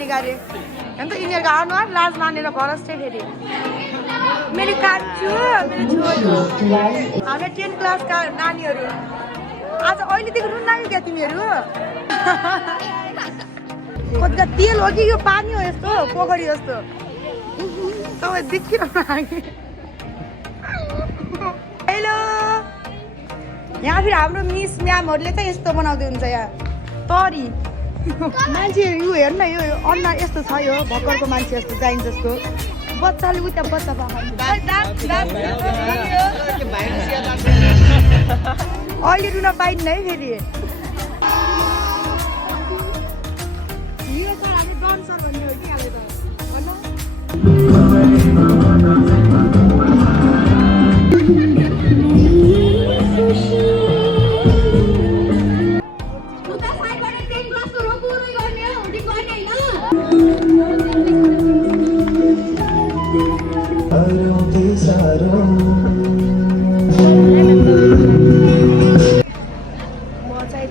मान्ने गरे अन्त यिनीहरूको अनुहार लाज मानेर भरस्टे फेरि मेरो कान्छु मेरो छोरो हाम्रो 10 क्लासका नानीहरू आज अहिलेदेखि रुन लाग्यो क्या तिमीहरू कतिका तेल हो कि यो पानी हो यस्तो पोखरी जस्तो तपाईँ देखिरहनु लाग्यो हेलो यहाँ फेरि हाम्रो मिस म्यामहरूले चाहिँ यस्तो बनाउँदै हुन्छ यहाँ तरी मान्छे यो हेर्नु न यो अनुहार यस्तो छ यो भर्खरको मान्छे जस्तो चाहिन्छ जस्तो बच्चाले उता बच्चा अहिले रुन पाइन्न है फेरि डान्सर भन्ने हो कि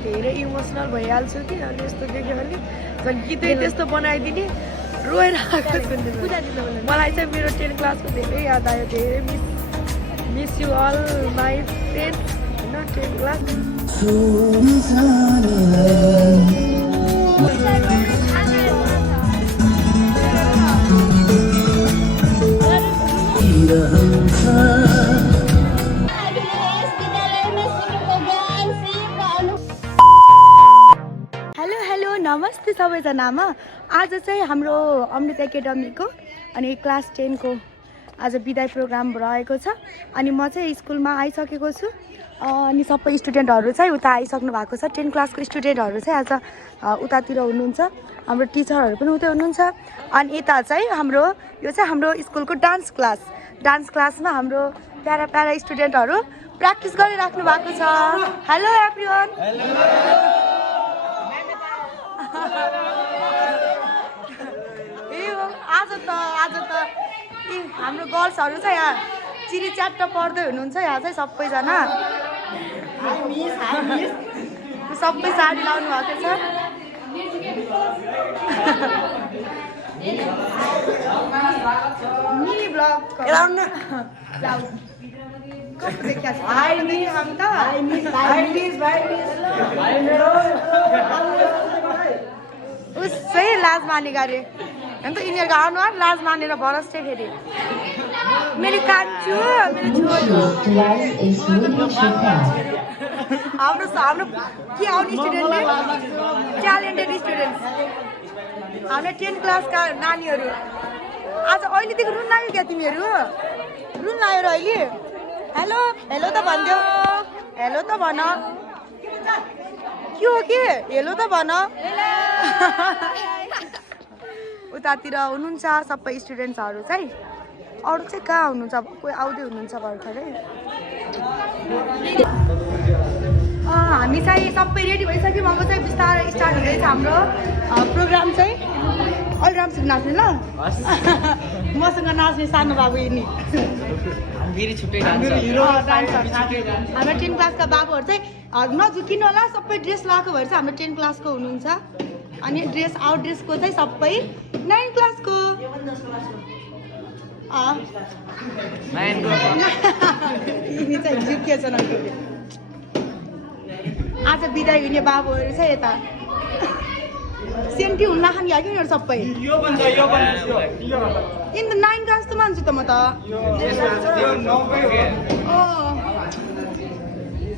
अहिले इमोसनल भइहाल्छु कि अनि यस्तो देख्यो भने गीतै त्यस्तो बनाइदिने रोएर आएको मलाई चाहिँ मेरो 10 क्लासको धेरै याद आयो धेरै miss you all my friends होइन 10 क्लास नमस्ते सबैजनामा आज चाहिँ हाम्रो अमृत एकाडेमीको अनि क्लास 10 को आज बिदाई प्रोग्राम रहेको छ अनि म चाहिँ स्कुलमा आइसकेको छु अनि सबै स्टुडेन्टहरू चाहिँ उता आइसक्नु भएको छ 10 क्लासको स्टुडेन्टहरू चाहिँ आज उतातिर हुनुहुन्छ हाम्रो टिचरहरू पनि उतै हुनुहुन्छ अनि यता चाहिँ हाम्रो यो चाहिँ हाम्रो स्कुलको डान्स क्लासमा हाम्रो प्यारा स्टुडेन्टहरू प्र्याक्टिस गरिराख्नु भएको छ हेलो एभ्रीवन आज त हाम्रो गर्ल्सहरू चाहिँ यहाँ चिरी च्याट्ट पढ्दै हुनुहुन्छ यहाँ चाहिँ सबैजना सबै साडी लाउनु भएको छ मिनी ब्लग कस्तो देखिया छ हाय मिस हम त हाय मिस उसै लाज माने गरे अन्त यिनीहरूको अनुहार लाज मानेर भरस्टे फेरि मेरो कान्छु मेरो छोरो हाम्रो के आउने स्टुडेन्टले ट्यालेन्टेड स्टुडेन्ट हाम्रो 10 क्लासका नानीहरू आज अहिलेदेखि रुन लाग्यो क्या तिमीहरू रुन लाग्यो र अहिले हेलो त भनिदेऊ हेलो त भन के हो के हेलो त भन उतातिर हुनुहुन्छ सबै स्टुडेन्ट्सहरू चाहिँ अरू चाहिँ कहाँ हुनुहुन्छ कोही आउँदै हुनुहुन्छ भर्खरै हामी चाहिँ सबै रेडी भइसक्यौँ अब चाहिँ बिस्तारै स्टार्ट हुँदैछ हाम्रो प्रोग्राम चाहिँ अलि राम्रोसँग नाच्ने ल मसँग नाच्ने सानो बाबु यिनी हाम्रो 10 क्लासका बाबुहरू चाहिँ नझुकिनु होला सबै ड्रेस लगाएको भएर चाहिँ हाम्रो 10 क्लासको हुनुहुन्छ अनि आउट ड्रेसको चाहिँ सबै 9 क्लासको यिनी चाहिँ झुकिएछ आज बिदाई हुने बाबुहरू चाहिँ यता सेन्टी हुन नखाने कि यिनीहरू सबै यिनी त 9 क्लास त मान्छु त म त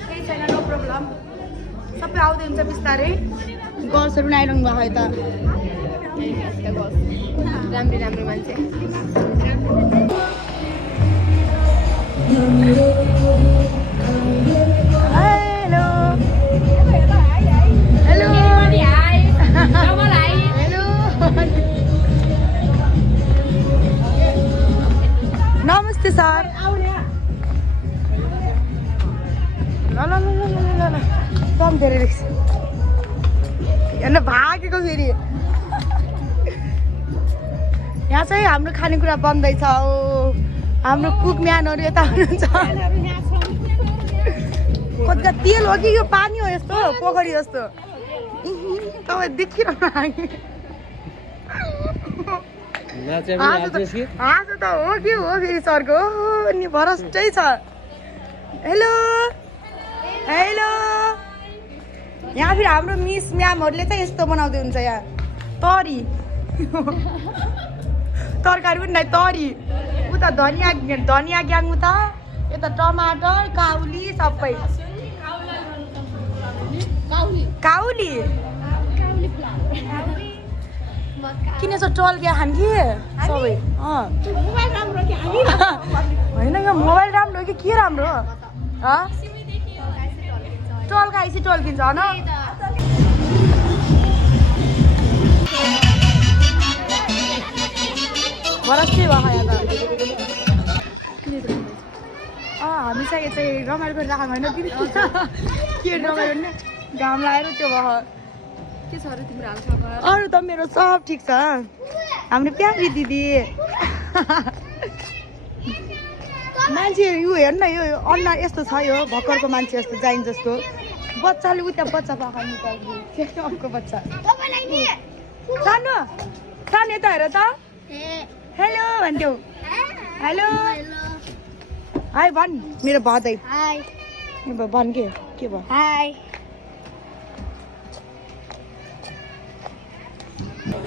केही छैन नो प्रब्लम सबै आउँदै हुन्छ बिस्तारै गर्ल्सहरू पनि आइरहनु भएको यता राम्रो मान्छे नमस्ते सर ल कम धेरै रहेछ हेर्न भागेको फेरि यहाँ चाहिँ हाम्रो खानेकुरा बन्दैछ हाम्रो कुक म्यानहरू यता हुनुहुन्छ कतिका तेल हो कि यो पानी हो यस्तो पोखरी जस्तो तपाईँ देखिरहनु लाग्यो आज त हो कि हो फेरि सरको नि भरस्टै छ। हेलो हेलो यहाँ फेरि हाम्रो मिस म्यामहरूले चाहिँ यस्तो बनाउँदै हुन्छ यहाँ तरी तरकारी पनि नै तरी उता धनियाँ ग्याङ उता यता टमाटर काउली सबै काउली किन यसो टल्किया खान कि सबै होइन यो मोबाइल राम्रो हो कि के राम्रो टल्काएपछि टल्किन्छ होइन बरस्ती भयो यहाँ त हामी चाहिँ यतै रमाइलो गरेर राखेको होइन दिदी के रमाइलो नि घाम लगाएर त्यो भयो के छ अरू तिम्रो हालखबर अरू त मेरो सब ठिक छ हाम्रो प्यारी दिदी मान्छे यो हेर्नु न यो अनुहार यस्तो छ यो भर्खरको मान्छे जस्तो जाइन जस्तो बच्चाले उता बच्चा पकाउनु पर्ने अर्को बच्चा सानो सानो यता हेर त हेलो भन्थ्यौ हेलो हाई भन् मेरो भदै भन् के भयो हाई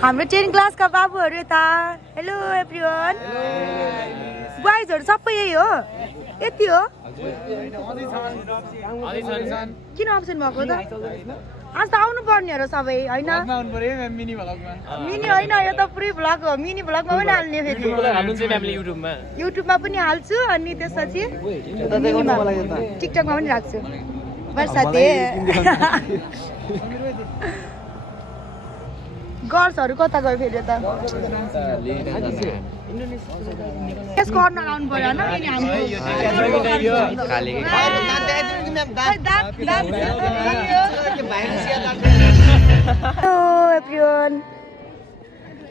हाम्रो 10 क्लासका बाबुहरू यता हेलो एभ्रिवान बोइजहरू सबै यही हो यति हो किन अप्सन भएको त आज त आउनु पर्ने हो र सबै होइन मिनी होइन यो त पुरै भ्लग हो मिनी भ्लगमा पनि हाल्ने फेरि युट्युबमा पनि हाल्छु अनि त्यसपछि टिकटकमा पनि राख्छु बर्साते गर्ल्सहरू कता गयो फेरि त यसको अनुहार आउनु पर्यो होइन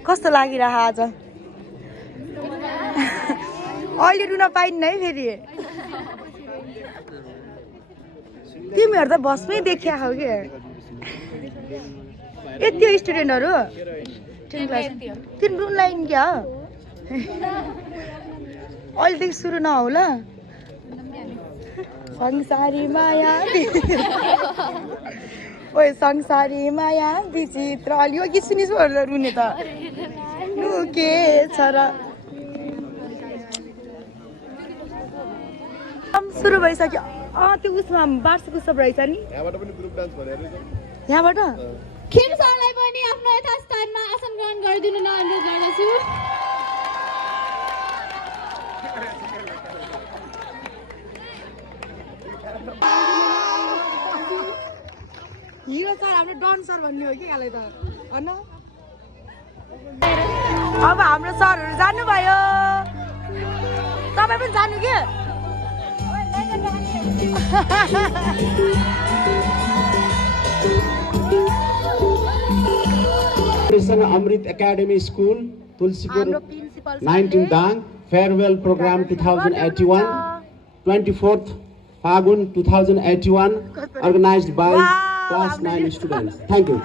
कस्तो लागिरह आज अहिले रुन पाइन्न है फेरि तिमीहरू त बसमै देखिया हौ कि यति हो स्टुडेन्टहरू 10 क्लास तिन रुन लाइन क्या अहिलेदेखि सुरु नहोला संसारी माया ओए संसारी माया विचित्र अलि हो कि सुनिस् रुने त के छ र सुरु भइसक्यो त्यो उसमा वार्षिक उत्सव रहेछ नि यहाँबाट पनि ग्रुप डान्स भरे रहेछ यहाँबाट खेम सरलाई पनि आफ्नो यथास्थानमा आसन ग्रहण गरिदिनु न अनुरोध गर्दछु हिरो सर हाम्रो डान्सर भन्ने हो कि यसलाई त होइन अब हाम्रो सरहरू जानुभयो तपाईँ पनि जानु के Amrit Academy School, Tulsipur, 19 Dang, Farewell Program 2081, 24th Fagun 2081, organized by Class 9 students. Thank you.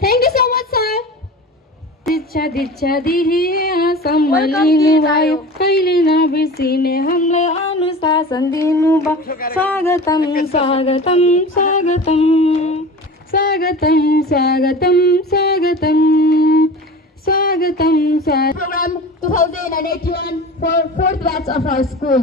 Thank you so much, sir. दीक्षा दिहे सम्हालिनु भयो कहिले नबिर्सिने हामीलाई अनुशासन दिनु भयो स्वागतम स्वागतम स्वागतम स्वागतम स्वागतम स्वागतम स्वागतम program 2081 for 4th batch of our school.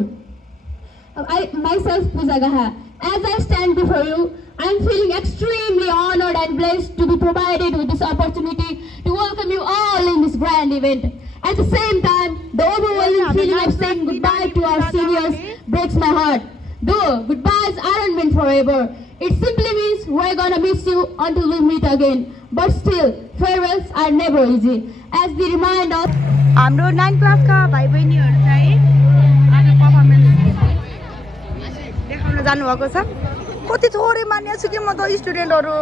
I myself Pooja Gaha. As I stand before you, I am feeling extremely honored and blessed to be provided with this opportunity to welcome you all in this grand event. At the same time, the overwhelming feeling of saying goodbye to our seniors breaks my heart. Though goodbyes aren't meant forever, it simply means we're gonna miss you until we meet again. But still, farewells are never easy. As the reminder, हाम्रो 9 क्लासका भाइ बहिनीहरू चाहिँ आज performance देखाउन जानुभएको छ कति थोरै मान्ने छु कि म त स्टुडेन्टहरू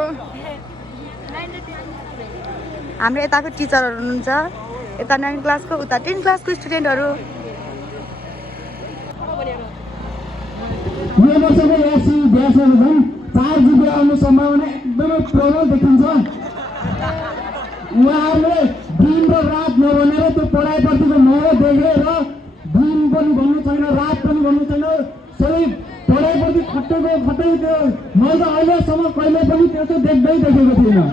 हाम्रो यताको टिचरहरू हुनुहुन्छ यता 9 क्लासको उता 10 क्लासको स्टुडेन्टहरू यो वर्षको एससी ब्याचमा झन् 4 जिबी आउने सम्भावना एकदमै प्रबल देखिन्छ उहाँहरूले दिन र रात नभनेर त्यो पढाइप्रतिको मोह देखेर दिन पनि भन्नु छैन, रात पनि भन्नु छैन, सबै पढाइप्रति खट्टै त्यो मैले त अहिलेसम्म कहिले पनि त्यस्तो देखेको थिइनँ।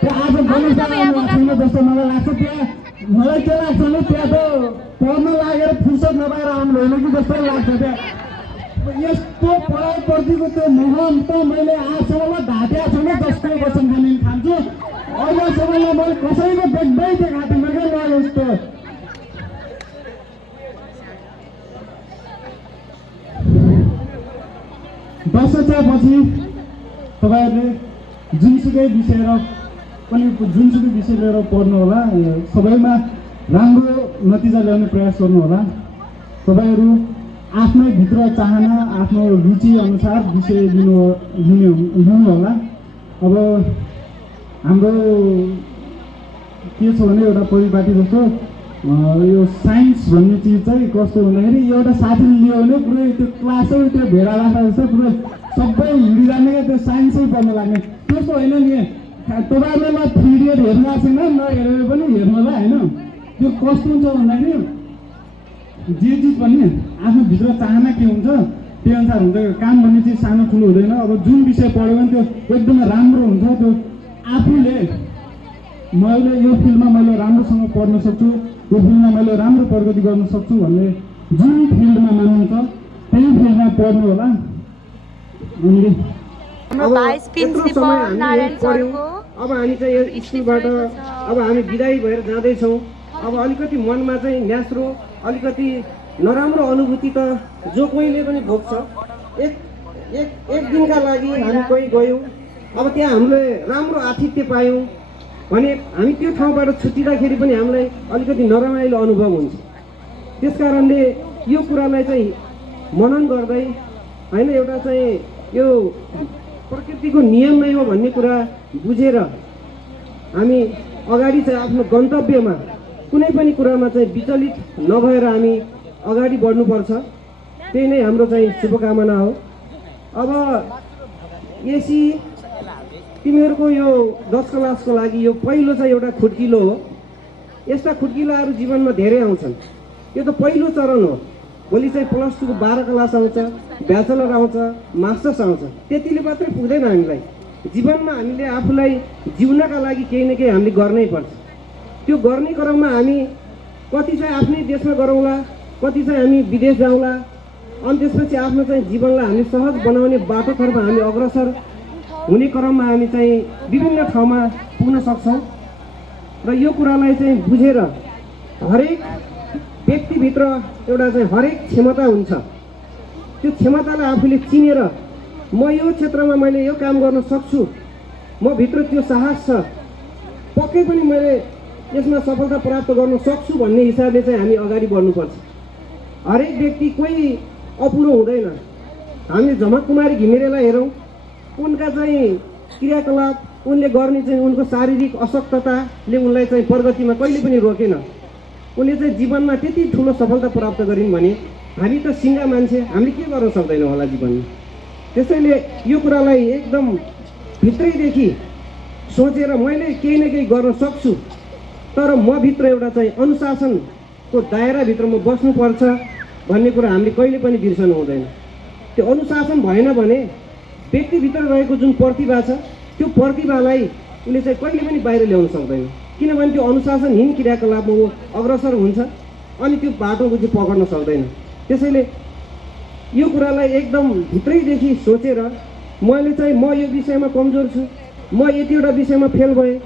त्यो आज गर्नु छैन जस्तो मलाई लाग्छ। त्यहाँ मलाई के लाग्छ भने त्यहाँ त पढ्न लागेर फुर्सद नपाएर आउनु होइन कि जस्तो लाग्छ। त्यहाँ यस्तो पढाइप्रतिको त्यो मोह त मैले आजसम्म ढाँटेको छैन जस्तो कसम खाने खान्छु। अहिलेसम्म मैले कसैको देख्दै देखाएको थिइनँ क्या ल यस्तो। दस कक्षापछि तपाईँहरूले जुनसुकै विषय लिएर पढ्नु होला, सबैमा राम्रो नतिजा ल्याउने प्रयास गर्नुहोला। तपाईँहरू आफ्नै भित्र चाहना, आफ्नो रुचि अनुसार विषय लिनु होला। अब हाम्रो के छ भने एउटा परिपाटी जस्तो यो साइन्स भन्ने चिज चाहिँ कस्तो भन्दाखेरि एउटा साथीले लियो भने पुरै त्यो क्लासै त्यो भेडा राख्दा जस्तो पुरै सबै हिँडिजाने क्या, त्यो साइन्सै पढ्नु लाग्ने त्यस्तो होइन नि। तपाईँहरूले ल 3 इडियट हेर्नु आएको छैन, नहेरेर पनि हेर्नु होला होइन। त्यो कस्तो हुन्छ भन्दाखेरि जे चिज पनि आफ्नो भित्र चाहना के हुन्छ त्यही अनुसार हुन्छ। काम भन्ने चिज सानो ठुलो हुँदैन। अब जुन विषय पढ्यो भने त्यो एकदमै राम्रो हुन्छ। त्यो आफूले मैले यो फिल्डमा मैले राम्रोसँग पढ्न सक्छु, यो फिल्डमा मैले राम्रो प्रगति गर्न सक्छु भन्ने जुन फिल्डमा मान्नुहुन्छ त्यही फिल्डमा पढ्नु होला। अनि अब हामी चाहिँ यो स्कुलबाट अब हामी बिदाई भएर जाँदैछौँ। अब अलिकति मनमा चाहिँ न्यास्रो, अलिकति नराम्रो अनुभूति त जो कोहीले पनि भोग्छ। एक दिनका लागि हामी कोही गयौँ, अब त्यहाँ हामीले राम्रो आतिथ्य पायौँ भने हामी त्यो ठाउँबाट छुट्टिँदाखेरि पनि हामीलाई अलिकति नरमाइलो अनुभव हुन्छ। त्यस कारणले यो कुरालाई चाहिँ मनन गर्दै होइन, एउटा चाहिँ यो प्रकृतिको नियम नै हो भन्ने कुरा बुझेर हामी अगाडि चाहिँ आफ्नो गन्तव्यमा कुनै पनि कुरामा चाहिँ विचलित नभएर हामी अगाडि बढ्नुपर्छ। त्यही नै हाम्रो चाहिँ शुभकामना हो। अब यसि तिमीहरूको यो 10 क्लासको लागि यो पहिलो चाहिँ एउटा खुड्किलो हो। यस्ता खुड्किलाहरू जीवनमा धेरै आउँछन्। यो त पहिलो चरण हो। भोलि चाहिँ +2 को 12 क्लास आउँछ, ब्याचलर आउँछ, मास्टर्स आउँछ। त्यतिले मात्रै पुग्दैन। हामीलाई जीवनमा हामीले आफूलाई जिउनका लागि केही न केही हामीले गर्नै पर्छ। त्यो गर्ने क्रममा हामी कति चाहिँ आफ्नै देशमा गरौँला, कति चाहिँ हामी विदेश जाउँला, अनि त्यसपछि आफ्नो चाहिँ जीवनलाई हामी सहज बनाउने बाटोतर्फ हामी अग्रसर हुने क्रममा हामी चाहिँ विभिन्न ठाउँमा पुग्न सक्छौँ। र यो कुरालाई चाहिँ बुझेर हरेक व्यक्तिभित्र एउटा चाहिँ हरेक क्षमता हुन्छ। त्यो क्षमतालाई आफूले चिनेर म यो क्षेत्रमा मैले यो काम गर्न सक्छु, म भित्र त्यो साहस छ, पक्कै पनि मैले यसमा सफलता प्राप्त गर्न सक्छु भन्ने हिसाबले चाहिँ हामी अगाडि बढ्नुपर्छ। हरेक व्यक्ति कोही अपुरो हुँदैन। हामी झमक कुमारी घिमिरेलाई हेरौँ, उनका चाहिँ क्रियाकलाप, उनले गर्ने चाहिँ उनको शारीरिक अशक्तताले उनलाई चाहिँ प्रगतिमा कहिले पनि रोकेन। उनले चाहिँ जीवनमा त्यति ठुलो सफलता प्राप्त गरिन् भने हामी त सिङ्गा मान्छे, हामीले के गर्न सक्दैनौँ होला जीवनमा। त्यसैले यो कुरालाई एकदम भित्रैदेखि सोचेर मैले केही न केही गर्न सक्छु, तर म भित्र एउटा चाहिँ अनुशासनको दायराभित्र म बस्नुपर्छ भन्ने कुरा हामीले कहिले पनि बिर्सनु हुँदैन। त्यो अनुशासन भएन भने व्यक्तिभित्र रहेको जुन प्रतिभा छ त्यो प्रतिभालाई उसले चाहिँ कहिले पनि बाहिर ल्याउन सक्दैन। किनभने त्यो अनुशासनहीन क्रियाकलापमा ऊ अग्रसर हुन्छ अनि त्यो बाटोको चाहिँ पकड्न सक्दैन। त्यसैले यो कुरालाई एकदम भित्रैदेखि सोचेर मैले चाहिँ म यो विषयमा कमजोर छु, म यतिवटा विषयमा फेल भएँ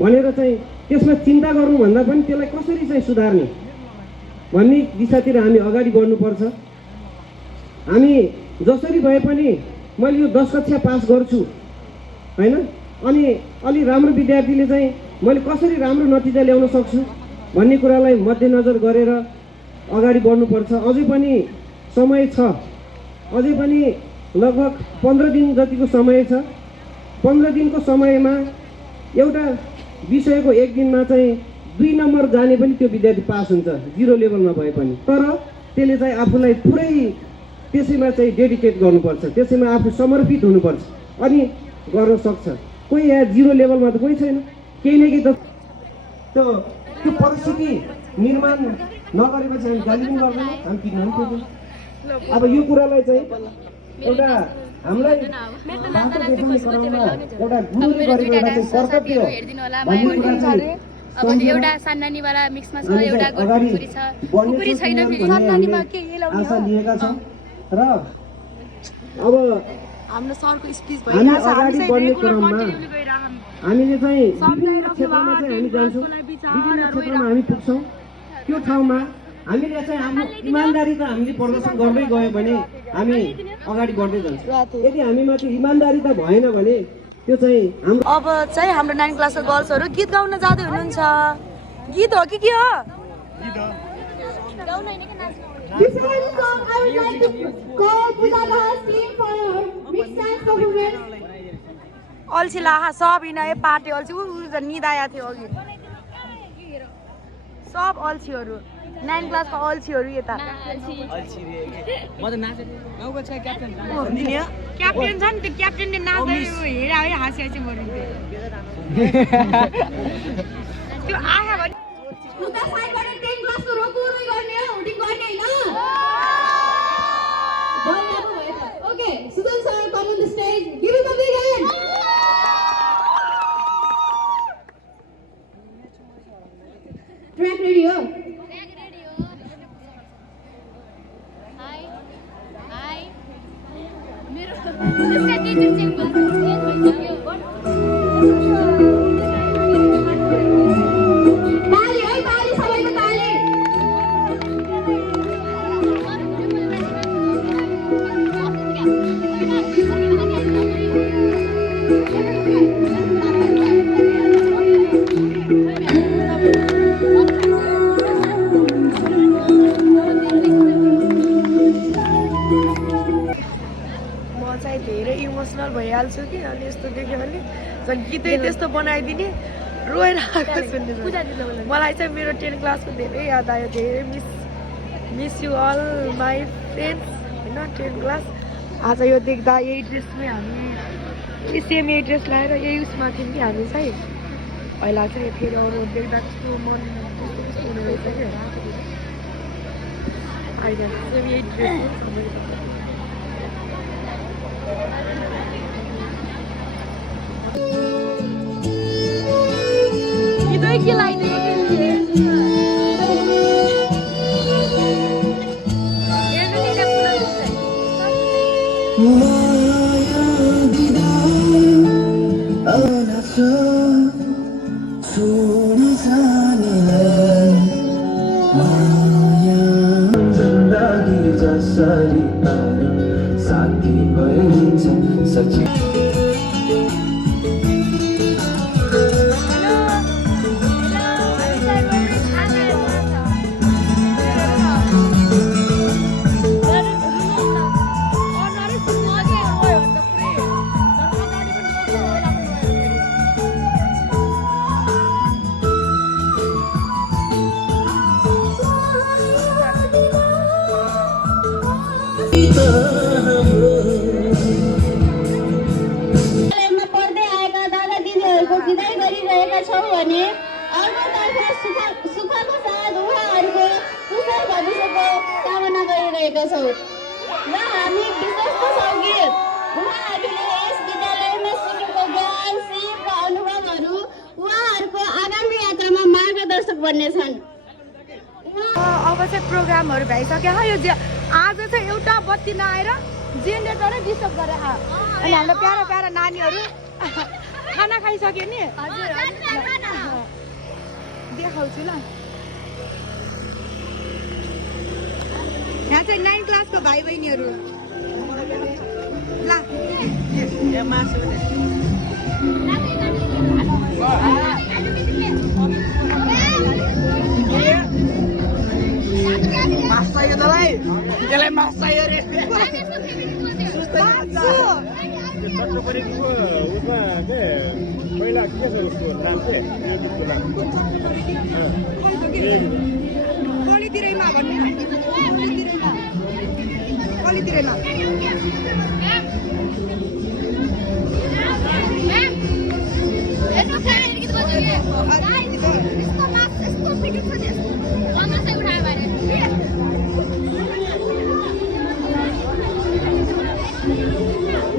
भनेर चाहिँ त्यसमा चिन्ता गर्नुभन्दा पनि त्यसलाई कसरी चाहिँ सुधार्ने भन्ने दिशातिर हामी अगाडि बढ्नुपर्छ। हामी जसरी भए पनि मैले यो 10 कक्षा पास गर्छु होइन, अनि अलि राम्रो विद्यार्थीले चाहिँ मैले कसरी राम्रो नतिजा ल्याउन सक्छु भन्ने कुरालाई मध्यनजर गरेर अगाडि बढ्नुपर्छ। अझै पनि समय छ, अझै पनि लगभग 15 दिन जतिको समय छ। 15 दिनको समयमा एउटा विषयको एक दिनमा चाहिँ 2 नम्बर जाने पनि त्यो विद्यार्थी पास हुन्छ, 0 लेभलमा भए पनि। तर त्यसले चाहिँ आफूलाई पुरै त्यसैमा चाहिँ डेडिकेट गर्नुपर्छ, त्यसैमा आफू समर्पित हुनुपर्छ अनि गर्न सक्छ। कोही यहाँ 0 लेभलमा त कोही छैन, केही न केही त त्यो परिस्थिति निर्माण नगरेपछि हामी गाली पनि गर्दैनौँ, हामी पिट्न पनि खोज्दैनौँ। अब यो कुरालाई चाहिँ एउटा हामीलाई बाटो देखाउने क्रममा एउटा गुरुले गरेको एउटा चाहिँ कर्तव्य हो भन्ने कुरा चाहिँ अब एउटा सान्नानीवाला मिक्समा छ, एउटा अगाडि गोठपुरी छ, बढ्ने खुकुरी छैन फेरि सान्नानीमा के लाउने आशा हो? लिएका छौँ र अब हाम्रो सरको स्पिच हामी भइरहेछ, हामी अगाडि चाहिँ बढ्ने रेगुलर क्रममा कन्टिन्युली गइरहेछौँ। हामीले चाहिँ विभिन्न क्षेत्रमा चाहिँ हामी जान्छौँ, विभिन्न क्षेत्रमा हामी पुग्छौँ। त्यो ठाउँमा हामीले चाहिँ आफ्नो इमान्दारी त हामीले प्रदर्शन गर्दै गयो भने हामी अगाडि बढ्दै जान्छौँ। यदि हामीमा त्यो इमान्दारी त भएन भने त्यो चाहिँ हाम्रो अब चाहिँ हाम्रो 9 क्लासको गर्ल्सहरू गीत गाउन जाँदै हुनुहुन्छ। गीत हो कि के हो? This is the song I would like to call Pooja Baha's team for her mixed dance performance. अल्छी लाहा सब यिनीहरू पार्टी अल्छी ऊ निदाया थियो अघि सब अल्छीहरू 9 क्लासको अल्छीहरू यता क्याप्टेन छ नि त्यो क्याप्टेनले नाच्दै हेरा है हाँसी हाँसी मरिन्थ्यो त्यो आहा भने उता साइडबाट 10 क्लासको रोकुरै गर्ने हो, हुटिङ गर्ने हैन। बल्ल पो भयो त। Okay, Sudan sir, come on the stage. Give him a big hand. Track ready ho? High high मेरो टिचर चेन्ज भइसक्यो। ताली है, ताली सबैको ताली। म चाहिँ धेरै इमोसनल भइहाल्छु कि अनि यस्तो देख्यो भने झन् गीतै त्यस्तो बनाइदिने रोएर आएको सुन्ने मलाई चाहिँ मेरो 10 क्लासको धेरै याद आयो, धेरै miss you all my friends होइन 10 क्लास। आज यो देख्दा यही ड्रेसमै हामी सेम यही ड्रेस लगाएर यही उसमा थियौँ कि हामी चाहिँ पहिला चाहिँ फेरि अरू देख्दा कस्तो मन कस्तो हुने रहेछ क्या अहिले सेम यही ड्रेस के कलेजमा पढ्दै आएका दादा दिदीहरूको विदाई गरिरहेका छौँ भने अर्कोतर्फ सुखको साथ उहाँहरूको कुशल भविष्यको कामना गरिरहेका छौँ र हामी विश्वस्त छौँ कि उहाँहरूले यस विद्यालयमा सिकेको ज्ञान सिप र अनुभवहरू उहाँहरूको आगामी यात्रामा मार्गदर्शक बन्नेछन्। अब चाहिँ प्रोग्रामहरू भइसक्यो यो आज चाहिँ एउटा बत्ती नआएर जेनेरेटरै डिस्टर्ब गरेर अनि हाम्रो प्यारा प्यारा नानीहरू खाना खाइसक्यो नि देखाउँछु ल। यहाँ चाहिँ 9 क्लासको भाइ बहिनीहरू ल मास्तायो तँलाई त्यसलाई मास्तायो रे कलितिरैमा भन्नु कलितिरैमा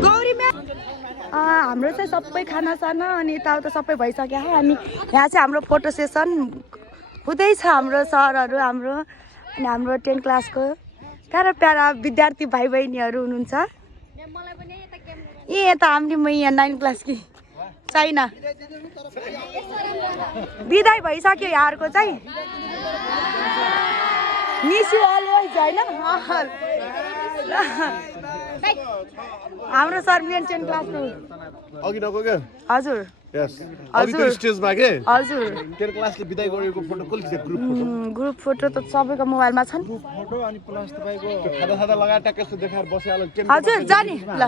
गौरी हाम्रो चाहिँ सबै खानासाना अनि यताउता सबै भइसक्यो हामी यहाँ चाहिँ हाम्रो फोटो सेसन हुँदैछ हाम्रो सरहरू हाम्रो अनि हाम्रो 10 क्लासको प्यारा प्यारा विद्यार्थी भाइ बहिनीहरू हुनुहुन्छ यता हामीले म यहाँ 9 क्लास कि छैन बिदाई भइसक्यो यहाँहरूको चाहिँ मिस यु अलवेज होइन हाम्रो सर मेरो 10 क्लासको अघि नको के हजुर यस हजुर। अघि स्टेजमा के हजुर 10 क्लासले बिदाई गरेको फोटो कसले खिच्यो ग्रुप फोटो ग्रुप फोटो त सबैको मोबाइलमा छन् फोटो अनि प्लस तपाईको खाना खाना लगाएर ट्याक्क यस्तो देखाएर बसिहाल्यो हजुर जाने ल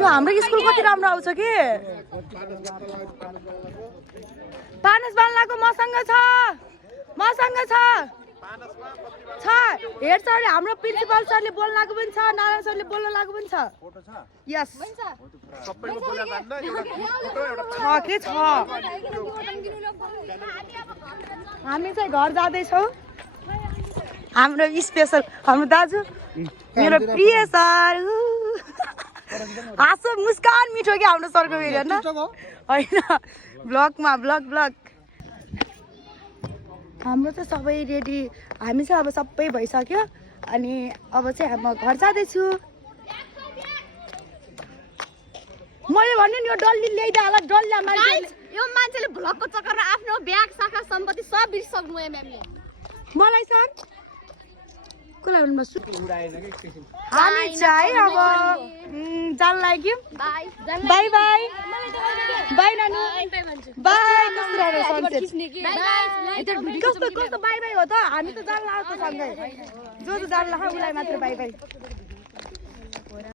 यो हाम्रो स्कुल कति राम्रो आउँछ कि पानस बाल्लाको मसँग छ हेड सरले हाम्रो प्रिन्सिपल सरले बोल्न लागु पनि छ नारायण सरले बोल्न लागु पनि छ यस सबैको बोलेर जान्दा एउटा फोटो एउटा छ के छ हामी चाहिँ घर जाँदैछौँ हाम्रो स्पेसल हाम्रो दाजु मेरो प्रिय सर हाँसो मुस्कान मिठो कि हाम्रो सरको फेरि होइन ब्लगमा ब्लग हाम्रो चाहिँ सबै रेडी हामी चाहिँ अब सबै भइसक्यो अनि अब चाहिँ म घर जाँदैछु मैले भन्नु नि यो डल्ली ल्याइदिए होला डल्ला मान्छे यो मान्छेले भ्लगको चक्करमा आफ्नो ब्याग शाखा सम्पत्ति सब बिर्सिसक्नु एमएमले मलाई सर कसलाई भन्नु हामी चाहिँ अब जान लाग्यौँ बाई बाई बाई बाई नानु बाई कस्तो बाई बाई हो त हामी त जान लाग्छ सँगै जो जान लाग्छ उसलाई मात्र बाई बाई